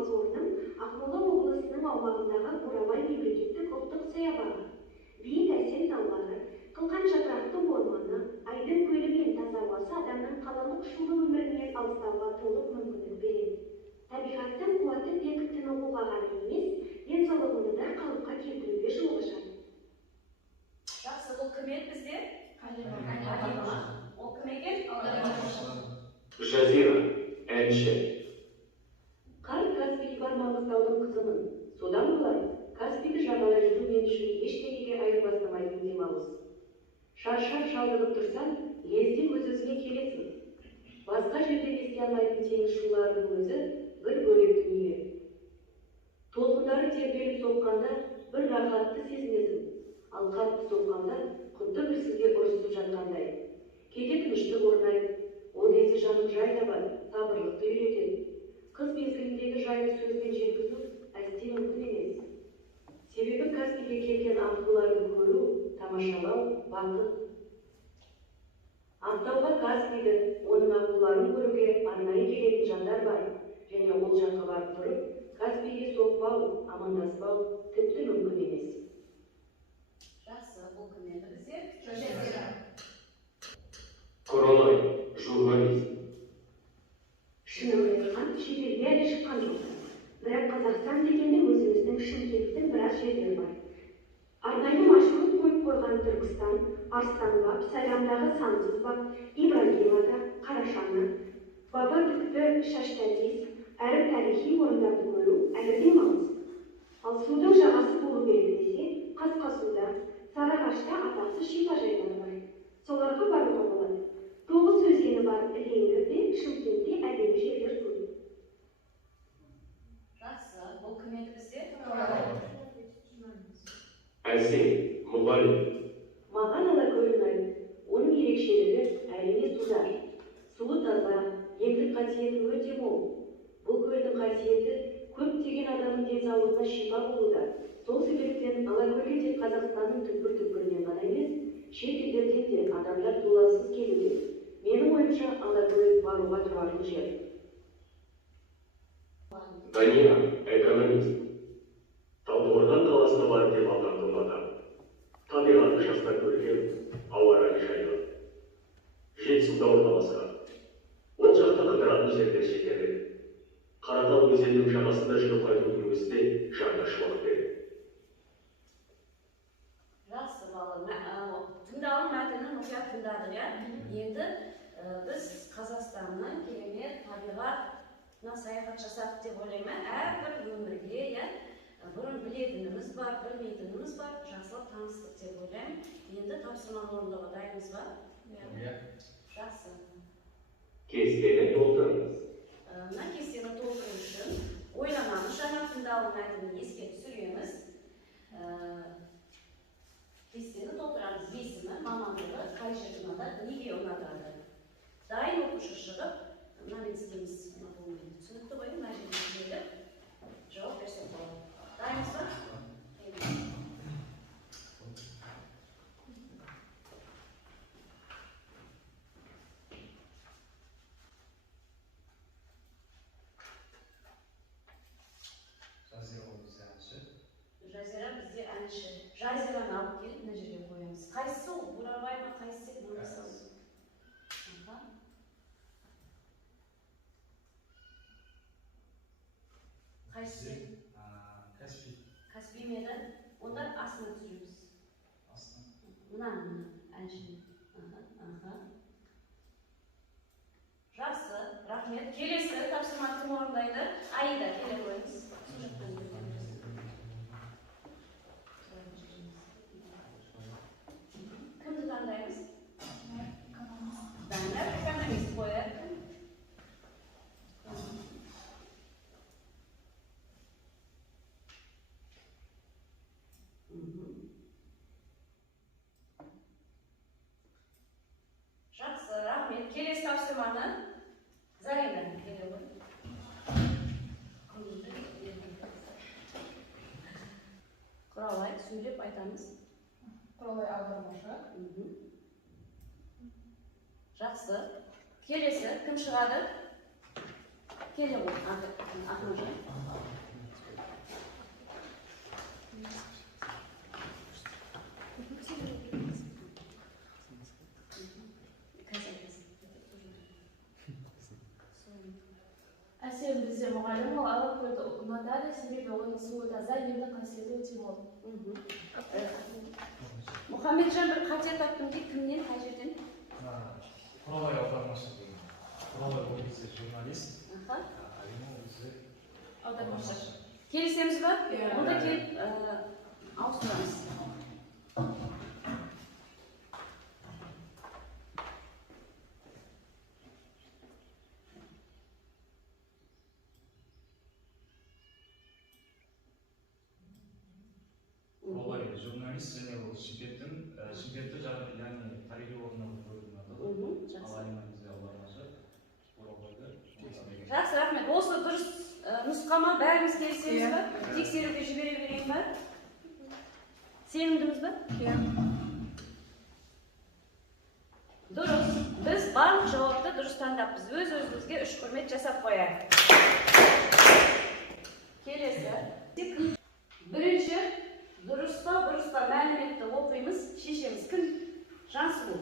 демалыс орны Ақмола облысының аумағындағы Бурабай мемлекеттік ұлттық саябағы. Биік әсем таулары, қылқан жапырақты орманы, айдын көлі мен таза ауасы адамның қалалық шулы өмірінен алыстауға толық мүмкіндік береді. Табиғаттың қуаты тек тынығуға ғана емес, денсаулығыңды да қалыпқа келтіруге жол ашады. Жақсы, бұл кім еді бізде? Халима. Ол кім екен? Жазира, әнші. Қарт Каспийге Маңғыстаудың қызымын. Содан былай, Каспийді жағалай жүру мен үшін ештеңеге айырбастамайтын демалыс. Шаршап шалдығып тұрсаң, лезде өз-өзіңе келесің. Басқа жерде ести алмайтын теңіз шуларының өзі бір бөлек дүние. Толқындары тербеліп соққанда бір рахатты сезінесің, ал қатты соққанда құдды бір сізге ұрысып жатқандай. Кейде тыныштық орнайды, ол кезде жаның жай табады, сабырлықты үйретеді. Қыз мезгіліндегі жайды сөзбен жеткізу әсте мүмкін емес. Себебі Каспийге келген аққуларды көру, тамашалау, бақыт. Ақтауға Каспийді, оның аққуларын көруге арнайы келетін жандар бар, және ол жаққа барып тұрып, Каспийге соқпау, амандаспау тіпті мүмкін емес. Жақсы, бұл кім еді бізде? Жазира. Құралай, журналист. Шынымды айтқан, шетелге әлі шыққан жоқ. Бірақ Қазақстан дегенде өзіміздің Шымкенттің біраз жерлері бар. Арнайы маршрут қойып қойған Түркістан, Арыстанбаб, Сайрамдағы Сансызбаб, Ибрагим ата, Қарашаны, Баба Бүкті, Шаштазиз, әрі тарихи орындарды көру әлі демалыс. Ал судың жағасы болу керек десе, Қасқасуда, Сарыағашта атақты шипажайлар бар. Соларға баруға болады. Тоғыз өзені бар Леңгірде, Шымкентте әдемі жерлер көп. Жақсы, бұл кім еді бізде? Әсем, мұғалім. Маған Алакөл ұнайды. Оның ерекшелігі әрине суда. Суы таза, емдік қасиеті өте мол. Бұл көлдің қасиеті көптеген адамның денсаулығына шипа болуда. Сол себептен Алакөлге тек Қазақстанның түкпір-түкпірінен ғана емес, шет елдерден де адамдар толассыз келуде. Менің ойымша Алакөл баруға тұрарлық жер. Данира, экономист. Талдықорған қаласына барып демалған тұрмада. Табиғаты жастар көрген, ауа райы жайлы. Жетісуда орналасқан. Ол жақта қыдыратын жерлер жетерлік. Қаратал өзенінің жағасында жүріп қайтудың өзі де жанға шуақ береді. Жақсы, бала. Тыңдалым мәтінін мұқият тыңдадық, иә? Енді біз Қазақстанның керемет табиғатына саяхат жасадық деп ойлаймын. Әрбір өмірге, бұрын білетініміз бар, білмейтініміз бар, жақсылап таныстық деп ойлаймын. Енді тапсырманы орындауға дайынбыз ба? Иә. Жақсы. Кестені толтырыңыз. Мына кестені толтыру үшін ойланамыз, жаңа тыңдалым мәтінін еске түсіреміз. Кестені толтырамыз. Есімі, мамандығы, қай жерде ұнатады, неге ұнатады. Дайын оқушы шығып, мына істейміз, түсінікті ғой, мына жерде жауап берсек болады. Дайынбыз ба? Жазира бізде әнші. Жазираны алып келіп, мына жерге қоямыз. Қайсысы ол? Бурабай ма, қайсысы? Қайсысы? Каспий. Каспий меді? Онда астына түсіреміз. Мына әнші. Жақсы, рахмет. Келесі тапсырманы кім орындайды? Аида, келе қойыңыз. Кімді таңдаймыз? Данияр, экономист қояр. Жақсы, рахмет. Келесі тапсырманы Зарина келе ғой. Құралай, сөйлеп айтамыз. Құралай аудармашы. Жақсы. Келесі, кім шығады? Келе ғой, Ахмажан. Әсем бізде мұғалім ол алып көрді ұнатады, себебі оның суы таза, емді қасиеті өте мол. Мұхаммеджан бір қате таптым дейді, кімнен, қай жерден? Құралай аудармашы деген. Құралай ол кезде журналист, Алина ол кезде Аудармашы. Келісеміз ба? Онда келіп ауыстырамыз. Құралай журналист және ол Шымкентті яғни тарихи орнынан көретін адам. Ал Алина бізде аудармашы. Құралайды. Жақсы, рахмет. Осы дұрыс нұсқама бәріміз келісеміз ба? Тексеруге жібере берейін ба? Сенімдіміз ба? Дұрыс. Біз барлық жауапты дұрыс таңдаппыз. Өз-өзімізге үш құрмет жасап қояйық. Келесі. Бірінші, дұрыс па мәліметті оқимыз, шешеміз. Кім? Жансұлу.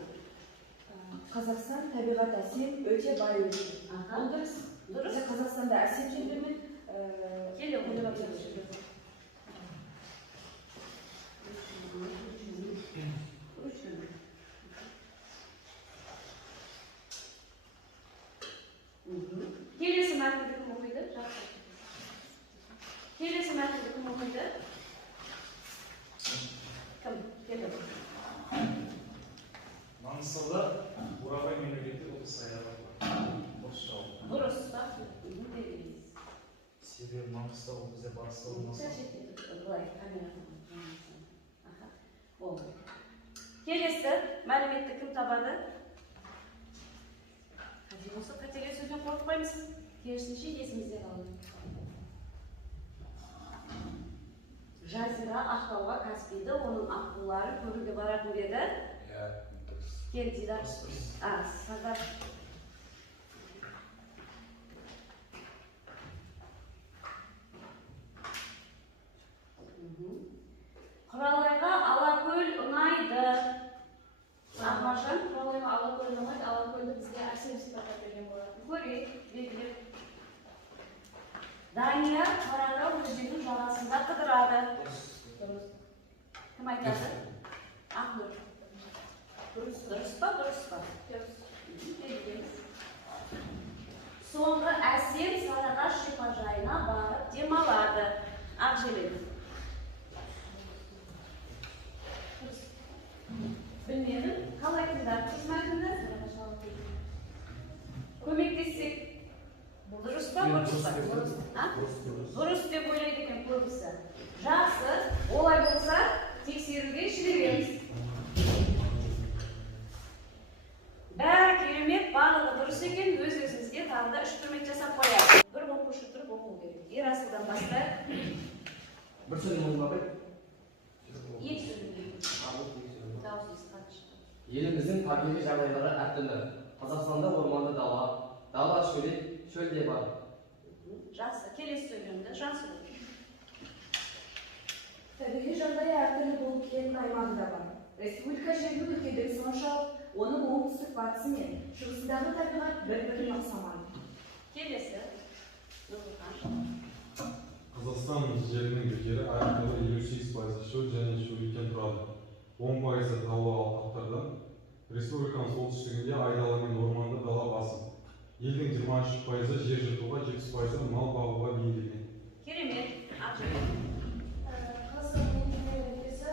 Қазақстан табиғат әсем, өте бай өлке. Бұл дұрыс. Дұрыс. Қазақстанда әсем жерлер мен Келе Келесі мәтінді кім оқиды? Келесі мәтінді кім оқиды? Кім? Келді. Маңғыстауда Бурабай мемлекеттік ұлттық саябағы бар. Дұрыс жауап. Дұрыс па? Себебі Маңғыстау бізде батыста болмаса. Келесі мәліметті кім табады? Осы қателесуден қорықпаймыз. Керісінше есімізде қалды. Жазира Ақтауға Каспийді, оның аққуларын көруге баратын беді. Кел, Дидар. Сазар. Құралайға Алакөл ұнайды. Ақмаржан, Құралайға Алакөл ұнайды, Алакөлді бізге әсем сипаттап берген болатын. көрейік, белгілеп. Данияр Қарағым өзенінің жағасында қыдырады. Кім айтады? Ақнұр. Дұрыс па? Белгілейміз. Соңғы әсем Сарыағаш шипажайына барып демалады. Ақжелек. Білмедім, қалай тыңдап мәтінді? Көмектессек. Дұрыс па? Дұрыс деп ойлайды екен көбісі. Жақсы, олай болса тексеруге жібереміз. Бәрі керемет, барлығы дұрыс екен, өз-өзімізге тағы да үш құрмет жасап қояйық. Бір оқушы тұрып оқу керек. Ерасылдан бастайық. Bir söyleyeyim oğlum abi. Ет сөйлеймін. Дауысымыз қатты шықты. Elimizin tabii жағдайлары әртүрлі. Қазақстанда орманды дала шөл де бар. Жақсы, келесі сөйлемді. Жансұлу. табиғи жағдайы әртүрлі болып келетін аймағы да бар. Республика жерінің үлкендігі соншалық, оның оңтүстік батысы мен шығысындағы табиғат бір-біріне ұқсамайды. Келесі. Нұрхан. Қазақстан жерінің жері әртүрлі 58% шөл және шөлейттен тұрады. 10% таулы алқаптардан. Республиканың солтүстігінде айдалы мен орманды дала басым. Елдің 23% жер жыртуға, 70% мал бағуға бейімделген. Керемет. Ақжелек. Қазақстанның өлкесі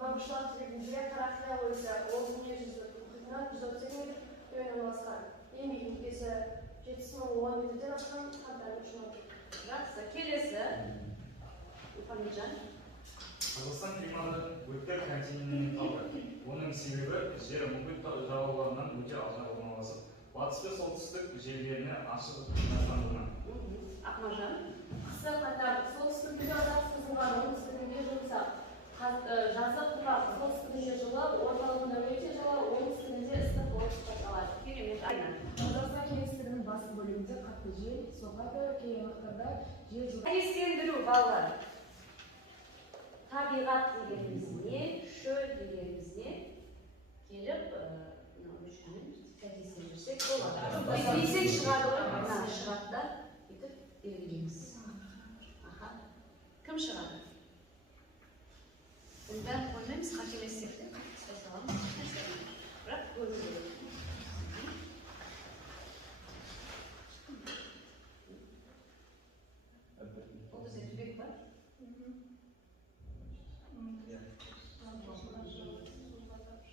Маңғышлақ тірегінде Қарақия ойысы 10 дүниежүзілік мұхитынан 130 метр төмен орналасқан. Ең биік нүктесі 7010 метрден асқан қаңтардың 3 метр. Жақсы, келесі. Мұхаммеджан. Қазақстан климаты өте континенталды. Оның себебі жер мұхит жағалауларынан өте алшақ орналасып, батыс пен солтүстік жерлеріне ашық жинақтандырған. Ақмаржан. Қысы қатар, солтүстігінде ұзақ созылған, оңтүстігінде жұмсақ. Жазы құрғақ, солтүстігінде жылы, орталығында өте жылы, оңтүстігінде ыстық болып сипатталады. Керемет. Айна. Қазақстан кеңістігінің басым бөлігінде қатты жел соғады, кей аймақтарда жел жоқ. Сәйкестендіру балалар. Табиғат дегеніміз не, шөл дегеніміз не? Келіп, мынау үшінің сәйкестендірсек болады. Бүйсек шығады ғой, шығады да. belgileymiz. Aha. Kim шығады? Bunu ben koymayız, қателессек те қателеспей саламыз. Бірақ көру керек. Ол бізде түбек бар. Су алғатын жегеніміз бірінші бұл.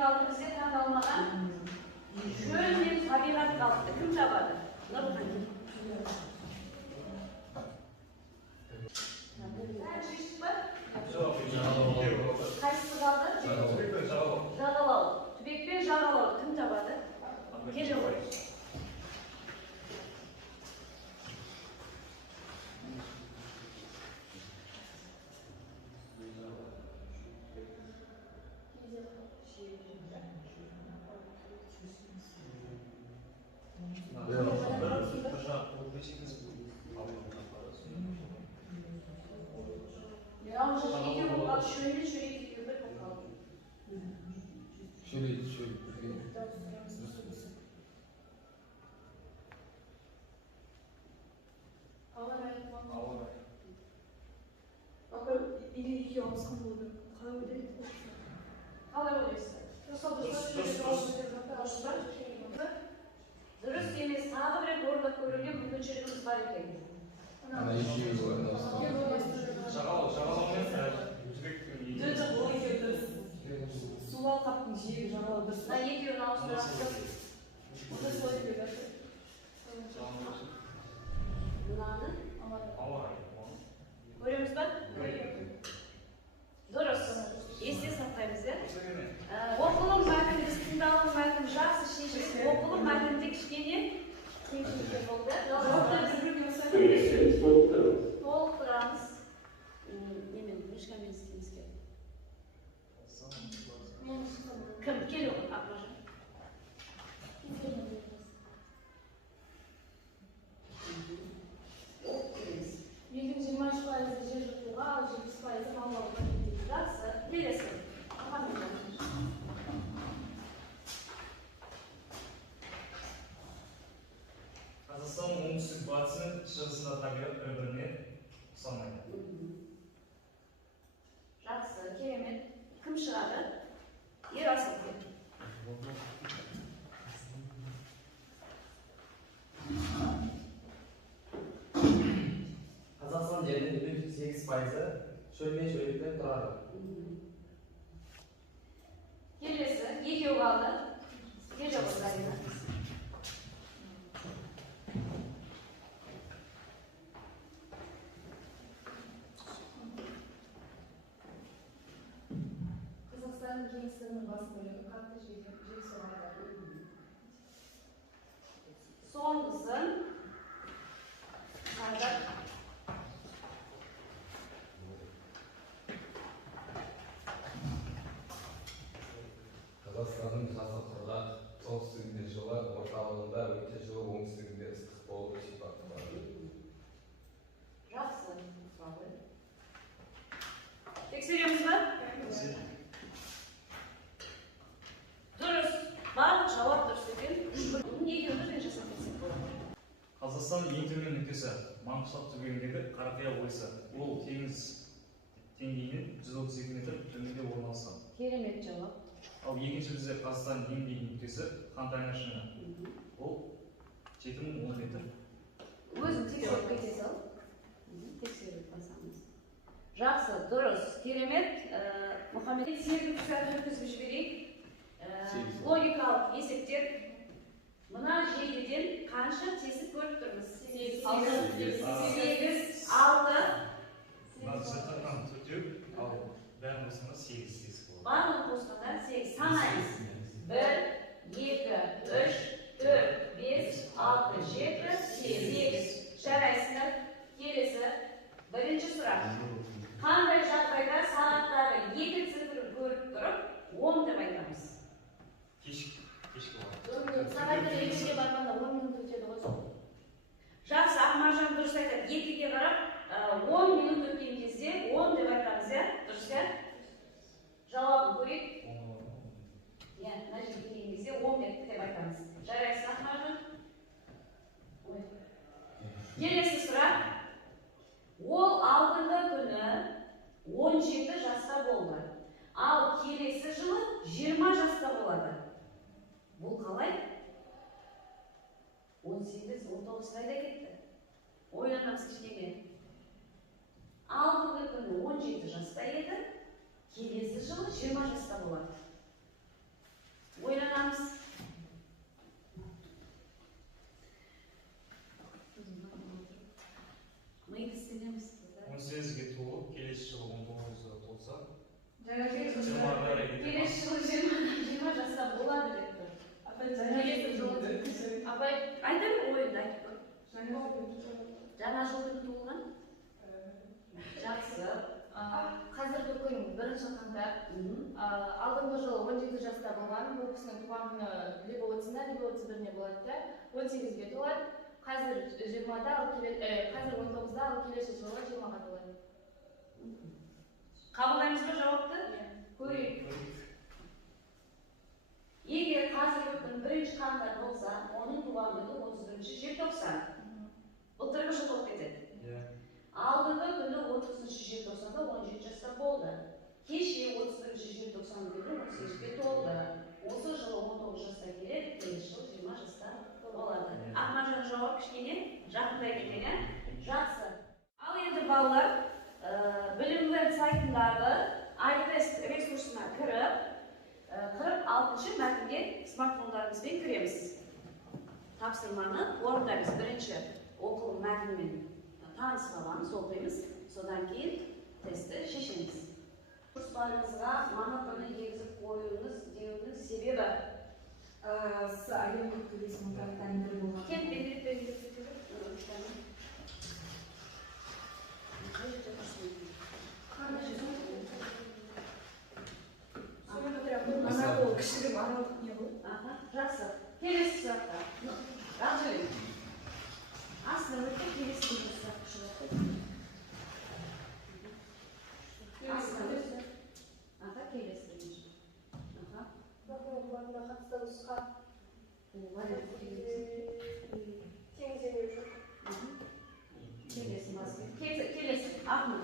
Kaldı bize tat almadan şöyle bir tabiat kaldı. Kim tabadı? Nurhan. Çeşit var. Kaçısı kaldı? Жағалау. Түбекпен жағалау. Kim tabadı? Gece koy. Ya уже gidiyor bu bak şöyle gidiyor böyle bakalım. Şöyle. A까 일이 이게 없어 보이는 가을에 Қалай ойлайсыз? Дұрыс емес, тағы бір орындап көруге мүмкіншілігіміз бар екен. Ana işimiz var. жағалаумен түбек Су алқаптың жиегі жағалау дұрыс. Мына екеуін ауыстырасыз. Onu söylüyor. Мынаны ауа көреміз ба? Дұрыс. Есте сақтаймыз, иә? Оқылым мәтін, біз тыңдалым мәтін жақсы шешіп, оқылым мәтінде кішкене кемшіліктер болды. Söyleseniz soğuklarız. Толықтырамыз. Немен, мишкамен істейміз керек. Кім? Келу, Ақмажан. Елдің 23% жер жыртуға, ал 70% мал бағуға кетеді. Жақсы, келесі. қазақстанның оңтүстік батысы шығысында табиғат бір-біріне ұқсамайды. Жақсы, керемет. Кім шығады? Ерасыл кел. Қазақстан жерінің 8%-ы шөл мен шөлейттен тұрады. Келесі, екеу қалды. Кел жабы Зарина. Қазақстанның кеңістігінің басым бөлігі қатты жел соғады. Соңғысын Сардar. Қазақстанның жазы құрғақ, солтүстігінде жылы, орталығында өте жылы, оңтүстігінде ыстық болып сипатталады. Жақсы. Тексереміз ба? Дұрыс. Барлық жауап дұрыс екен. Неге бірден жасап кетсек болады? Қазақстанның ең төмен нүктесі Маңғышлақ түбегіндегі Қарақия ойысы. Ол теңіз деңгейінен 132 метр төменде орналасқан. Керемет жауап. Ал екінші бізде Қазақстанның ең биік нүктесі Хантайна шыңы. Ол 7010 метр. Өзің тексеріп кете сал. Тексеріп басамыз. Жақсы, дұрыс. Keremet. Muhammed sevgi güzel ötküzüp жіберейік. Logikалық есептер. Mına жейдеден қанша тесіп көріп тұрмыз? 8, 6. Мына заттардан төртеу, ал бәрін қосқанда 8 болады. Барлығын қосқанда 8 санаймыз. 1, 2, 3, 4, 5, 6, 7, 8. Жарайсыздар. Келесі. Бірінші сұрақ. Қандай жағдайда сағаттағы 2 цифрі көріп тұрып 10 деп айтамыз? Кешкі болады. Сағатта 2-ге барғанда 10 минут өтеді ғой сол. Жақсы, Ақмаржан дұрыс айтады. 2-ге қарап 10 минут өткен кезде 10 деп айтамыз, иә? Дұрыс, иә? Жауабын көрейік. Иә, мына жерге келген кезде 10 деп айтамыз. Жарайсыз, Ақмаржан? Келесі сұрақ. Ол алдыңғы күні 17 жаста болды. Ал келесі жылы 20 жаста болады. Бұл қалай? 18, 19 қайда кетті? Ойланамыз кішкене. Алдыңғы күні 17 жаста еді, келесі жылы 20 жаста болады. Ойланамыз. Миды істенеміз. 18-ге толып, келесі жылы 19-ға толса, Келесі жылы 20 жаста болады деп тұр. Апай, Айтам ойынды айтып тұр. Жаңа жылдың туылған? Жақсы. қазіргі күн 1 қаңтар. Алдыңғы жылы 17 жаста болған. Бұл кісінің туған күні либо 30-да, либо 31-де болады да. 18-ге толады. Қазір 20-да, қазір 19-да, ал келесі жылы 20-ға толады. Қабылдаймыз ба жауапты? Көрейік. Егер қазіргі күн 1 қаңтар болса, оның туған күні 31 желтоқсан. Былтырғы жыл болып кетеді. Алдыңғы күні 30 желтоқсанда 17 жаста болды. Кеше 31 желтоқсан күні 18-ге толды. Осы жылы 19 жаста келеді, келесі жылы 20 жаста болады. Ақмаржан жауап кішкене жақындай кеткен, жақсы. Ал енді балалар, білімвеб сайтындағы iTest ресурсына кіріп, 46-шы мәтінге смартфондарымызбен кіреміз. Тапсырманы орындаймыз. Бірінші оқылым мәтінмен танысып аламыз, оқимыз. Содан кейін тестті шешеміз. Жоспарымызға монотонды егізіп қоюыңыз деуінің себебі. Әлемдік туризм орталықтарында болған. Кет белгілеп Анадолы кішігірім аралық не ғой? Жақсы. Келесі сұрақта. Ақжелен. Астына өтті, келесі сұрақ шығады. Астына өтті. Келесі. Бұларына қатысты нұсқа теңіздемеуші. Келесі басты. Келесі. Ақмыл.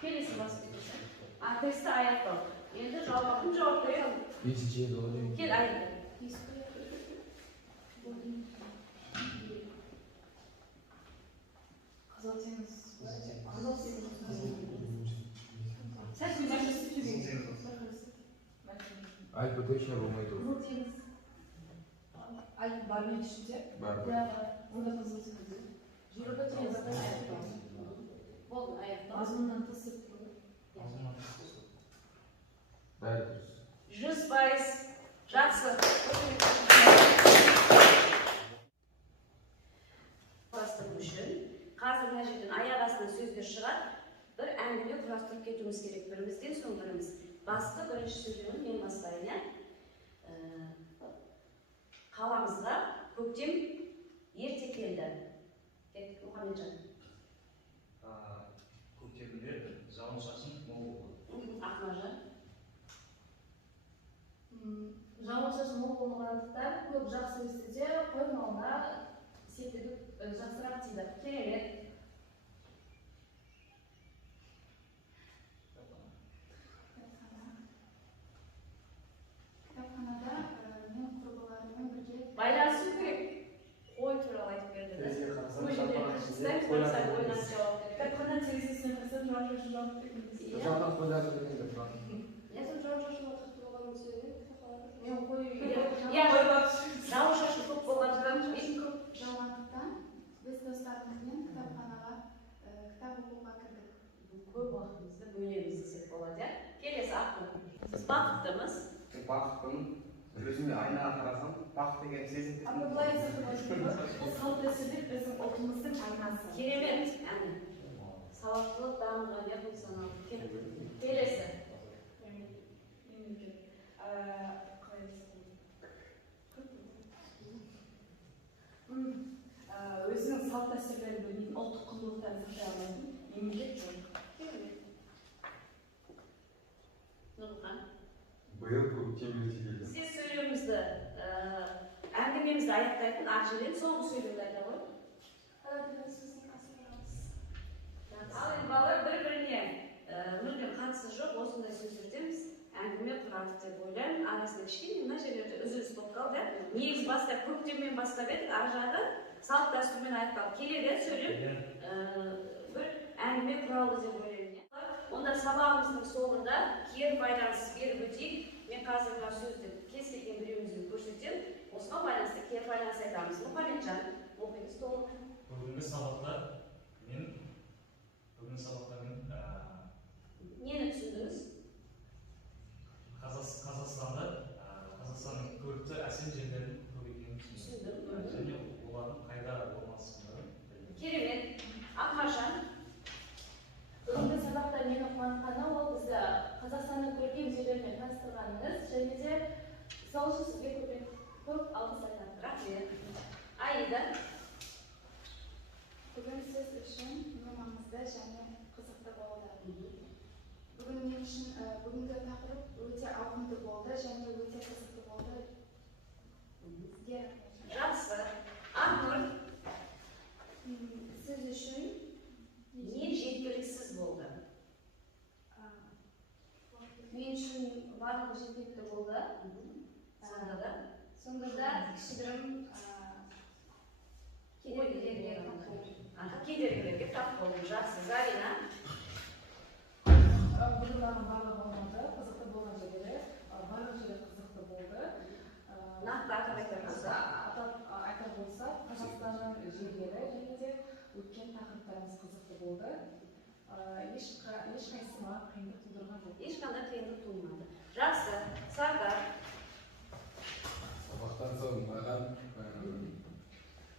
Келесі басты. Тесті аяқтау. Енді жауабын жауап беремін. Кел аяқты. Қызыл теңіз. Сәл сөйлесіп Альпы точно болмайды. Қызыл теңіз. Альп бар ма ішінде? Бар. Онда қызыл теңіз. Жерорта теңізі аяқтау. болды, аяқтау. Мазмұннан тыс деп тұрды. Бәрі дұрыс. 100%. Жақсы. Құрастыру үшін қазір мына жерден аяқ астынан сөздер шығады. Бір әңгіме құрастырып кетуіміз керек бірімізден соң біріміз. Басты бірінші сөйлемін мен бастайын. Қаламызға көктем ерте келді. Мұхамеджан. Көктемде жауын-шашын мол болады. Ақмаржан. Жауын-шашын мол болмағандықтан көп жақсы естіде қоймауына септігі жақсырақ тиді. Керемет. Кітапханада мен құрбыларыммен бірге Байланысу керек. Қой Sizler sorsak oynat cevap verin. Ben konuda televizyon yapasam George Iya. Uşaqlar qo'llari bilan gapirgan. Neyse George Шатыр болғанын сөйлейді, кітапханада. Мен қой Ya, жауын шашын көп болғандықтан Жамандықтан біз достарымызбен кітапханаға кітап оқуға кірдік. көп уақытымызды бөлеміз десек болады, иә. Келесі ақыл. Біз бақыттымыз. бақыттымын. Өзіме айнаға қарасам, бақыт деген сезім. Ama былай айтсақ, ол салт дәстүрлер біздің ұлтымыздың айнасы. Керемет, яғни сауаттылық дамыған я функционалдық. Келесі. Мемлекет. Өзінің салт дәстүрлерін білмейтін, ұлттық құндылықтарын сақтай алмайтын мемлекет жоқ. Нұрхан. Биыл көктем ерте келді. Siz söylüyorumuzda әңгімемізді аяқтайтын ақшылен соңғы сөйлемді айта ғой. Ана деген сөздің қасындамыз. Ал енді балалар бір-біріне мүлдем қатысы жоқ осындай сөздерден біз әңгіме құрады деп ойлаймын. Арасында кішкене мына жерлерде үзіліс болып қалды. Негізі бастап көктеммен бастап едік, ар жағы салт дәстүрмен аяқталып келеді сөйлем бір әңгіме құралды деп ойлаймын. Онда сабағымыздың соңында кері байланыс беріп өтейік. Мен қазір мына сөзді кез келген біреуімізге көрсетемін. Осыған байланысты кері байланыс айтамыз. Мұхамеджан, оқыңыз толық. Бүгінгі сабақта мен Нені түсіндіңіз? Қазақстанның көрікті әсем жерлерін көп екенін түсіндім. Және олардың қайда орналасқандығын білдім. Керемет. Ақмаржан. Бүгінгі сабақта мені қуантқаны ол бізді Қазақстанның көркем жерлерімен таныстырғаныңыз және де сол үшін сізге көп алғыс айтамын. Рахмет. Аида. Бүгін сіз үшін маңызды және қызықты болды. Бүгін мен үшін бүгінгі тақырып өте ауқымды болды және өте қызықты болды. Сізге рахмет. Жақсы. Ақнұр. Сіз үшін Не жеткіліксіз болды? Мен үшін барлығы жеткілікті болды. Сонда да? Сонда да кішігірім кедергілерге тап болдым. Жақсы. Зарина. Бүгін маған барлығы болмады, қызықты болған жерлері, барлық жері қызықты болды. Нақты атап айтар болса. Айтар болса, Қазақстанның жерлері және де өткен тақырыптарымыз қызықты болды. Ешқайсысы маған қиындық тудырған жоқ. Ешқандай қиындық туындамады. Жақсы. Сардар. Сабақтан соң маған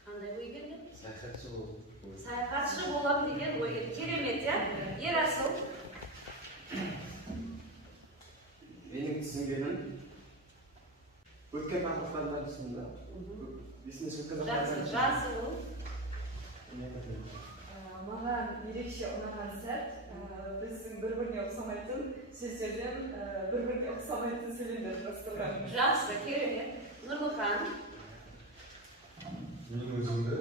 Қандай ой келді? саяхатшы болып. Саяхатшы боламын деген ой келді. Керемет, иә? Ерасыл. Менің түсінгенім өткен тақырыптардан түсіндім. Есіме түскен Жақсы. Жасыл. Маған ерекше ұнаған сәт, біздің бір-біріне ұқсамайтын сөздерден бір-біріне ұқсамайтын сөйлемдер құрастырған. Жақсы, керемет. Нұрлыхан. Мен өзімді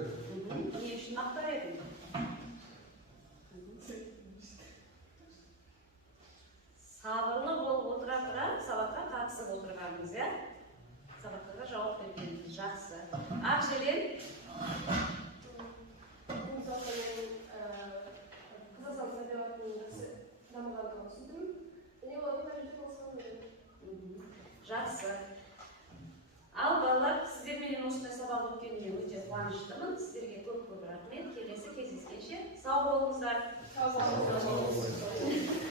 Не үшін мақтар едім? Сабырлы болып отыра тұра сабаққа қатысып отырғанымыз, иә? Сабақтарға жауап бергеніміз. Жақсы. Ақжелен. Қазақстан табиғатының жақсы дамығандығын түсіндім. Және олардың қажетті болғанын білдім. Жақсы. Ал балалар, сіздерменен осындай сабақ өткеніне өте қуаныштымын. Сіздерге көп рахмет. Келесі кездескенше сау болыңыздар. Сау болыңыздар.